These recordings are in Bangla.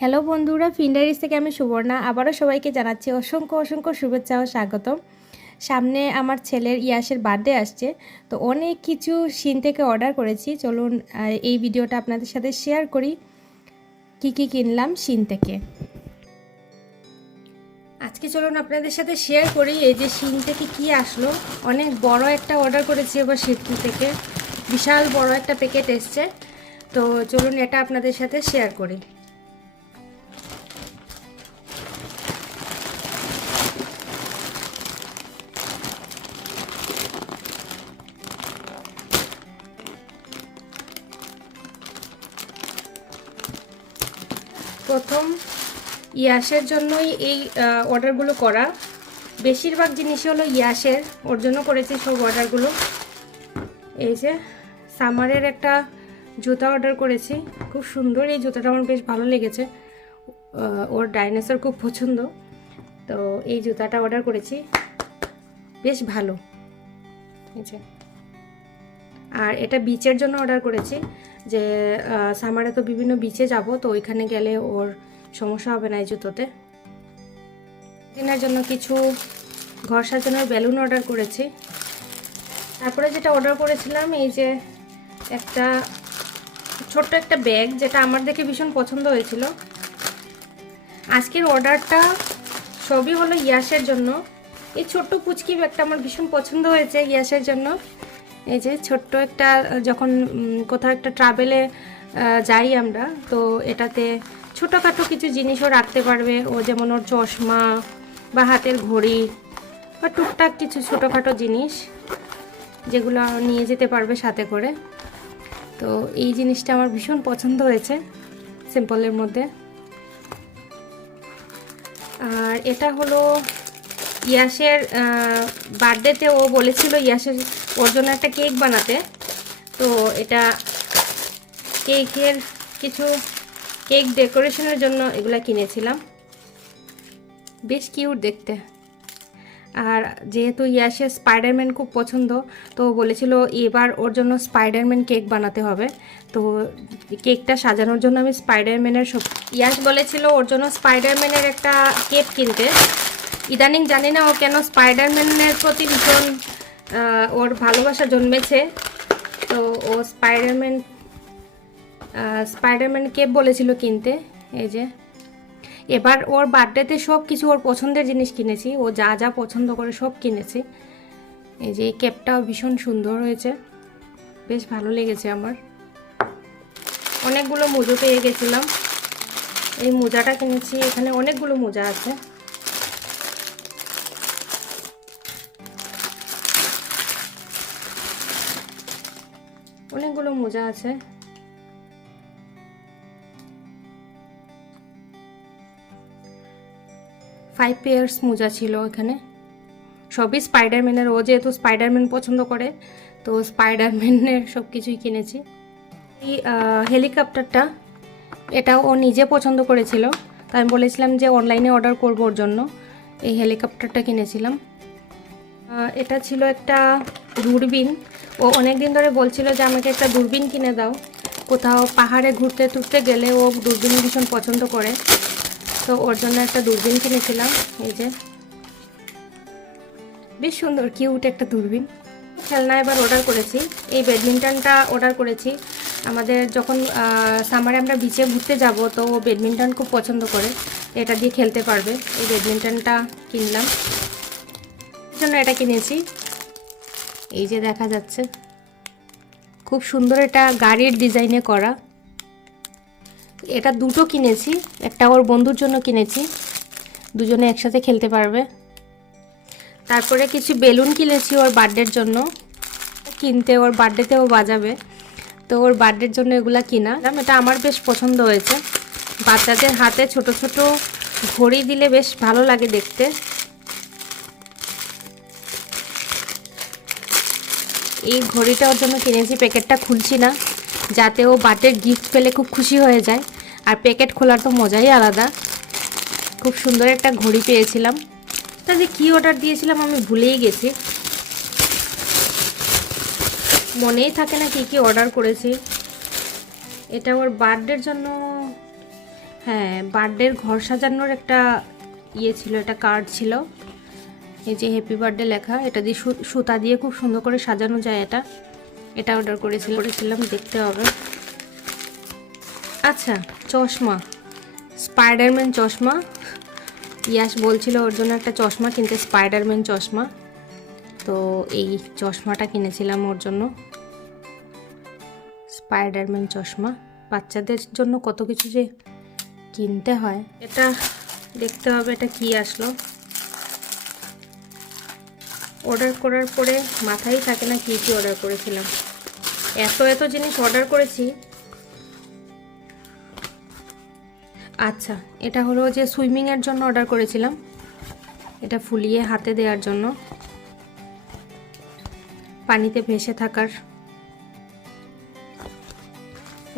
হ্যালো বন্ধুরা, ফিন্ডারিস থেকে আমি সুবর্ণা আবারও সবাইকে জানাচ্ছি অসংখ্য অসংখ্য শুভেচ্ছা ও স্বাগতম। সামনে আমার ছেলের ইয়াসের বার্থডে আসছে, তো অনেক কিছু শিন থেকে অর্ডার করেছি। চলুন এই ভিডিওটা আপনাদের সাথে শেয়ার করি কি কি কিনলাম শিন থেকে। আজকে চলুন আপনাদের সাথে শেয়ার করি এই যে শিন থেকে কি আসলো। অনেক বড় একটা অর্ডার করেছি এবার শিন থেকে, বিশাল বড় একটা প্যাকেট এসছে। তো চলুন এটা আপনাদের সাথে শেয়ার করি। প্রথম ইয়াসের জন্যই এই অর্ডারগুলো করা, বেশিরভাগ জিনিসই হলো ইয়াসের, ওর জন্য করেছি সব অর্ডারগুলো। এই যে সামারের একটা জুতা অর্ডার করেছি, খুব সুন্দর এই জুতাটা, আমার বেশ ভালো লেগেছে। ওর ডাইনোসর খুব পছন্দ, তো এই জুতাটা অর্ডার করেছি, বেশ ভালো। এই যে আর এটা বিচের জন্য অর্ডার করেছি, যে সামারে তো বিভিন্ন বিচে যাব, তো ওইখানে গেলে ওর সমস্যা হবে না এই জুতোতে। দিনের জন্য কিছু ঘর সাজানোর বেলুন অর্ডার করেছি। তারপরে যেটা অর্ডার করেছিলাম এই যে একটা ছোট্ট একটা ব্যাগ, যেটা আমার দেখে ভীষণ পছন্দ হয়েছিল। আজকের অর্ডারটা সবই হলো ইয়াসের জন্য। এই ছোট্ট পুচকি ব্যাগটা আমার ভীষণ পছন্দ হয়েছে ইয়াসের জন্য। এই যে ছোট্ট একটা, যখন কোথাও একটা ট্রাভেলে যাই আমরা, তো এটাতে ছোটোখাটো কিছু জিনিসও রাখতে পারবে ও, যেমন ওর চশমা বা হাতের ঘড়ি বা টুকটাক কিছু ছোটোখাটো জিনিস যেগুলো নিয়ে যেতে পারবে সাথে করে। তো এই জিনিসটা আমার ভীষণ পছন্দ হয়েছে সিম্পলের মধ্যে। আর এটা হলো ইয়াসের বার্থডেতে ও বলেছিল ইয়াসের ওর জন্য একটা কেক বানাতে, তো এটা কেকের কিছু কেক ডেকোরেশনের জন্য এগুলা কিনেছিলাম, বেশ কিউট দেখতে। আর যেহেতু ইয়াসের স্পাইডারম্যান খুব পছন্দ, তো বলেছিল এবার ওর জন্য স্পাইডারম্যান কেক বানাতে হবে, তো কেকটা সাজানোর জন্য আমি স্পাইডারম্যানের সব, ইয়াস বলেছিল ওর জন্য স্পাইডারম্যানের একটা কেক কিনতে। ইদানিং জানি না ও কেন স্পাইডারম্যানের প্রতি ভীষণ ওর ভালোবাসা জন্মেছে, তো ও স্পাইডারম্যান কেক বলেছিল কিনতে। এই যে এবার ওর বার্থডেতে সব কিছু ওর পছন্দের জিনিস কিনেছি, ও যা যা পছন্দ করে সব কিনেছি। এই যে এই ক্যাপটাও ভীষণ সুন্দর হয়েছে, বেশ ভালো লেগেছে আমার। অনেকগুলো মোজো পেয়ে গেছিলাম, এই মোজাটা কিনেছি, এখানে অনেকগুলো মোজা আছে। অনেকগুলো মোজা আছে। ফাইভ পেয়ার্স মোজা ছিল এখানে, সবই স্পাইডারম্যানের। ও যেহেতু স্পাইডারম্যান পছন্দ করে, তো স্পাইডারম্যানের সব কিছুই কিনেছি। এই হেলিকপ্টারটা, এটা ও নিজে পছন্দ করেছিল, তাই আমি বলেছিলাম যে অনলাইনে অর্ডার করবো ওর জন্য। এই হেলিকপ্টারটা কিনেছিলাম। এটা ছিল একটা দূরবীন, ও অনেক দিন ধরে বলছিল যে আমাকে একটা দূরবীন কিনে দাও, কোথাও পাহাড়ে ঘুরতে টুরতে গেলে ও দূরবীন ভীষণ পছন্দ করে, তো ওর জন্য একটা দূরবীন কিনেছিলাম। এই যে বেশ সুন্দর কিউট একটা দূরবীন। খেলনা এবার অর্ডার করেছি, এই ব্যাডমিন্টনটা অর্ডার করেছি। আমাদের যখন সামারে আমরা বিচে ঘুরতে যাব, তো ও ব্যাডমিন্টন খুব পছন্দ করে, এটা দিয়ে খেলতে পারবে। এই ব্যাডমিন্টনটা কিনলাম, জন্য এটা কিনেছি। এই যে দেখা যাচ্ছে খুব সুন্দর, এটা গাড়ির ডিজাইনে করা। এটা দুটো কিনেছি, একটা ওর বন্ধুর জন্য কিনেছি, দুজনে একসাথে খেলতে পারবে। তারপরে কিছু বেলুন কিনেছি ওর বার্থডের জন্য, কিনতে ওর বার্থডেতে ও বাজাবে, তো ওর বার্থডের জন্য এগুলা কিনা। এটা আমার বেশ পছন্দ হয়েছে, বাচ্চাদের হাতে ছোট ছোট ঘড়ি দিলে বেশ ভালো লাগে দেখতে। এই ঘড়িটা ওর জন্য কিনেছি, প্যাকেটটা খুলছি না, যাতে ও বার্থডের গিফট পেলে খুব খুশি হয়ে যায়। আর প্যাকেট খোলার তো মজাই আলাদা। খুব সুন্দর একটা ঘড়ি পেয়েছিলাম। তা যে কী অর্ডার দিয়েছিলাম আমি ভুলেই গেছি, মনেই থাকে না কি কি অর্ডার করেছি। এটা ওর বার্থডের জন্য হ্যাঁ, বার্থডের ঘর সাজানোর একটা ইয়ে ছিল, এটা কার্ড ছিল। এই যে হ্যাপি বার্থডে লেখা, এটা দিয়ে সুতা দিয়ে খুব সুন্দর করে সাজানো যায়। এটা অর্ডার করেছিলাম, দেখতে হবে। আচ্ছা, চশমা, স্পাইডারম্যান চশমা। ইয়াস বলছিল ওর জন্য একটা চশমা কিনতে, স্পাইডারম্যান চশমা। তো এই চশমাটা কিনেছিলাম ওর জন্য, স্পাইডারম্যান চশমা। বাচ্চাদের জন্য কত কিছু যে কিনতে হয়। এটা দেখতে হবে এটা কি আসলো। অর্ডার করার পরে মাথায় থাকে না কি কি অর্ডার করেছিলাম, এত জিনিস অর্ডার করেছি। আচ্ছা, এটা হলো যে সুইমিংয়ের জন্য অর্ডার করেছিলাম, এটা ফুলিয়ে হাতে দেওয়ার জন্য, পানিতে ভেসে থাকার।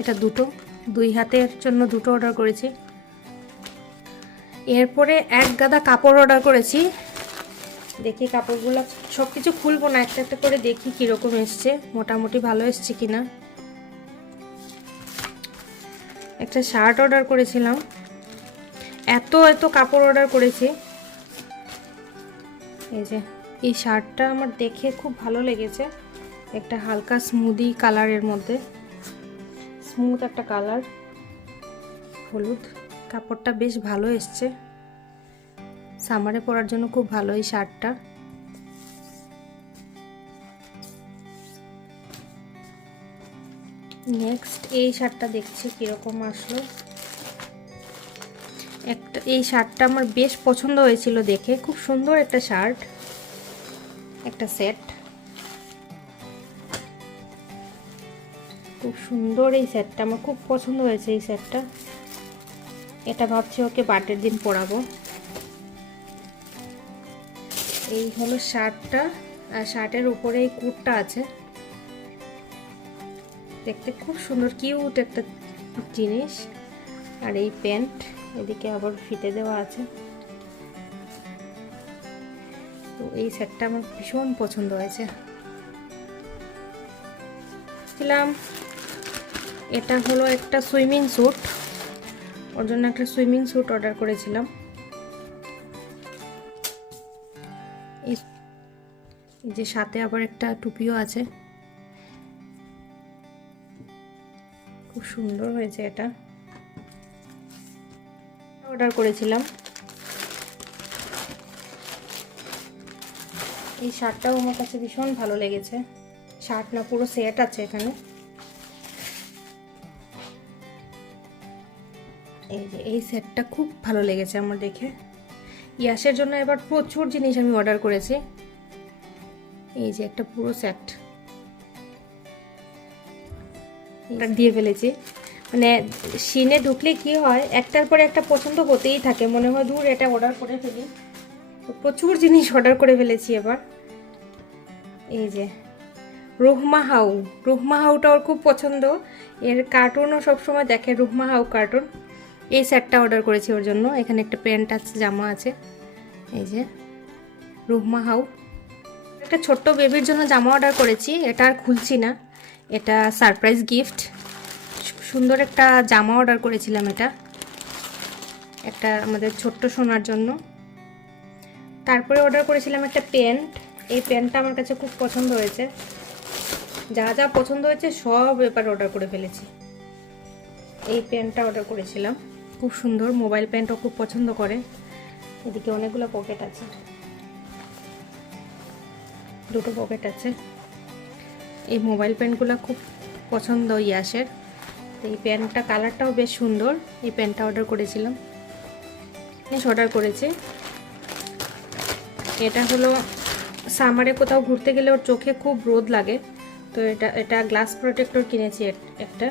এটা দুই হাতের জন্য দুটো অর্ডার করেছি। এরপরে এক গাদা কাপড় অর্ডার করেছি। দেখি কাপড়গুলো, সব কিছু খুলবো না, একটা একটা করে দেখি কীরকম এসছে, মোটামুটি ভালো এসছে কিনা। একটা শার্ট অর্ডার করেছিলাম, এত কাপড় অর্ডার করেছি। এই যে এই শার্টটা আমার দেখে খুব ভালো লেগেছে, একটা হালকা স্মুদি কালারের মধ্যে, স্মুথ একটা কালার, হলুদ। কাপড়টা বেশ ভালো এসছে, সামারে পরার জন্য খুব ভালো এই শার্টটা। নেক্সট এই শার্টটা দেখছি কিরকম আসলো। এই শার্টটা আমার বেশ পছন্দ হয়েছিল দেখে, খুব সুন্দর একটা শার্ট, একটা সেট, খুব সুন্দর এই সেটটা, আমার খুব পছন্দ হয়েছে এই সেটটা। এটা ভাবছি ওকে বার্থডের দিন পরাবো। এই হলো শার্টটা, আর শার্টের উপরে এই কোটটা আছে, দেখতে খুব সুন্দর কিউট একটা জিনিস। আর এই প্যান্ট, এদিকে আবার ফিতে দেওয়া আছে। তো এই সেটটা আমার ভীষণ পছন্দ হয়েছে। এটা হলো একটা সুইমিং স্যুট, ওর জন্য একটা সুইমিং স্যুট অর্ডার করেছিলাম। এই যে সাথে আবার একটা টুপিও আছে, খুব সুন্দর হয়েছে। এটা অর্ডার করেছিলাম। এই শার্টটাও আমার কাছে ভীষণ ভালো লেগেছে, শার্ট না পুরো সেট আছে এখানে। এই যে এই সেটটা খুব ভালো লেগেছে আমার দেখে। ইয়াসের জন্য এবার প্রচুর জিনিস আমি অর্ডার করেছি। এই যে একটা পুরো সেট অর্ডার দিয়ে ফেলেছি। মানে সিনে ঢুকলে কি হয়, একটার পরে একটা পছন্দ হতেই থাকে, মনে হয় দূর এটা অর্ডার করে ফেলি। তো প্রচুর জিনিস অর্ডার করে ফেলেছি এবার। এই যে রুহমা হাউটা ওর খুব পছন্দ, এর কার্টুনও সবসময় দেখে, রুহমা হাউ কার্টুন। এই সেটটা অর্ডার করেছি ওর জন্য। এখানে একটা প্যান্ট আছে, জামা আছে। এই যে রুহমা হাউ, একটা ছোট্ট বেবির জন্য জামা অর্ডার করেছি, এটা আর খুলছি না, এটা সারপ্রাইজ গিফট। সুন্দর একটা জামা অর্ডার করেছিলাম, এটা একটা আমাদের ছোট্ট সোনার জন্য। তারপরে অর্ডার করেছিলাম একটা প্যান্ট। এই প্যান্টটা আমার কাছে খুব পছন্দ হয়েছে, যা যা পছন্দ হয়েছে সব এবার অর্ডার করে ফেলেছি। এই প্যান্টটা অর্ডার করেছিলাম, খুব সুন্দর, মোবাইল প্যান্টও খুব পছন্দ করে। এদিকে অনেকগুলো পকেট আছে, দুটো পকেট আছে। এই মোবাইল প্যান্টগুলো খুব পছন্দ ইয়াসের। এই প্যান্টটা কালারটাও বেশ সুন্দর, এই প্যান্টটা অর্ডার করেছিলাম, অর্ডার করেছি। এটা হলো সামারে কোথাও ঘুরতে গেলে ওর চোখে খুব রোদ লাগে, তো এটা গ্লাস প্রোটেক্টর কিনেছি একটা,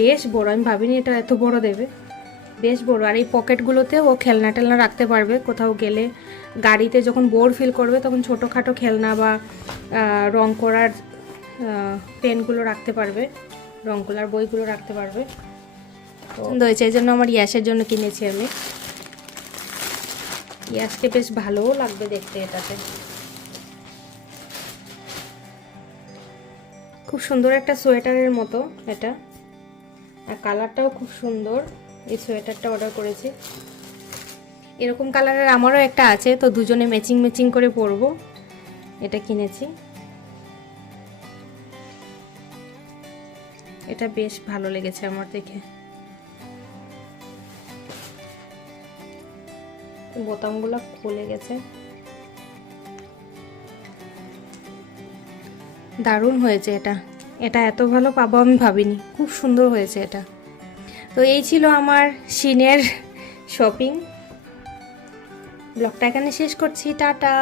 বেশ বড়। আমি ভাবিনি এটা এত বড় দেবে, বেশ বড়। আর এই পকেটগুলোতে ও খেলনা টেলনা রাখতে পারবে, কোথাও গেলে গাড়িতে যখন বোর ফিল করবে তখন ছোটোখাটো খেলনা বা রং করার পেনগুলো রাখতে পারবে, রং করার বইগুলো রাখতে পারবে। পছন্দ হয়েছে, এই জন্য আমার ইয়াসের জন্য কিনেছি আমি। ইয়াসকে বেশ ভালোও লাগবে দেখতে এটাতে। খুব সুন্দর একটা সোয়েটারের মতো এটা, আর কালারটাও খুব সুন্দর। এই সোয়েটারটা অর্ডার করেছি, এরকম কালারের আমারও একটা আছে, তো দুজনে ম্যাচিং ম্যাচিং করে পরবো, এটা কিনেছি। এটা বেশ ভালো লেগেছে আমার দেখে। বোতামগুলো খুলে গেছে, দারুণ হয়েছে এটা। এটা এত ভালো পাবো আমি ভাবিনি, খুব সুন্দর হয়েছে এটা। তো এই ছিল আমার শিনের শপিং। ব্লগটা এখানে শেষ করছি, টাটা।